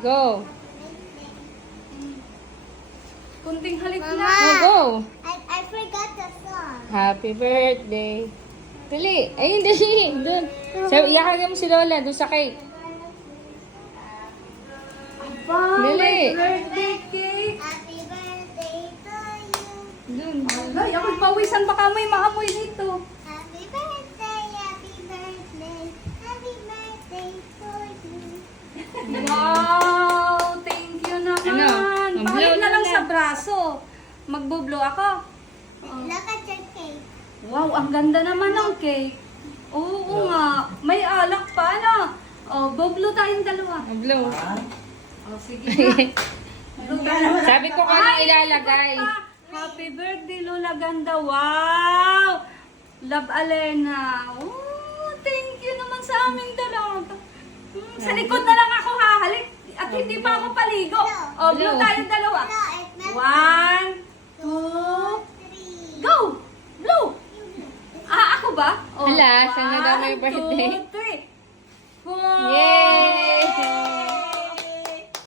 Go. Kunting halik Mama. lang. Oh, go. I forgot the song. Happy birthday. Dali. Ayun, dali. Doon. Sabi, iyakan mo si Lola doon sa cake. Wow, Dali. may birthday cake. Happy birthday to you. Doon. Ay, ako'y pawisan. Baka may maamoy dito. Happy birthday, happy birthday, happy birthday to you. Wow! Thank you naman. Ano? Pahalik Blow na lang na. sa braso. Magbo-blow ako. Look at your cake. Wow, ang ganda naman ng cake. Oo nga. May alak pa na. Oh, boblo tayong dalawa. Blow. Oh, sige na. Blow tayo. Sabi ko kung ilalagay. Happy birthday, Lola Ganda. Wow! Love Alena. Oh, thank you naman sa aming dalawa. Sa likod na lang ako hahalik. At hindi pa ako paligo. Oh, blow tayong dalawa. No, it meant 1, 2, three. go! Blow! Ah, ako ba? Oh, Hala, saan na daw may 1, birthday? 2,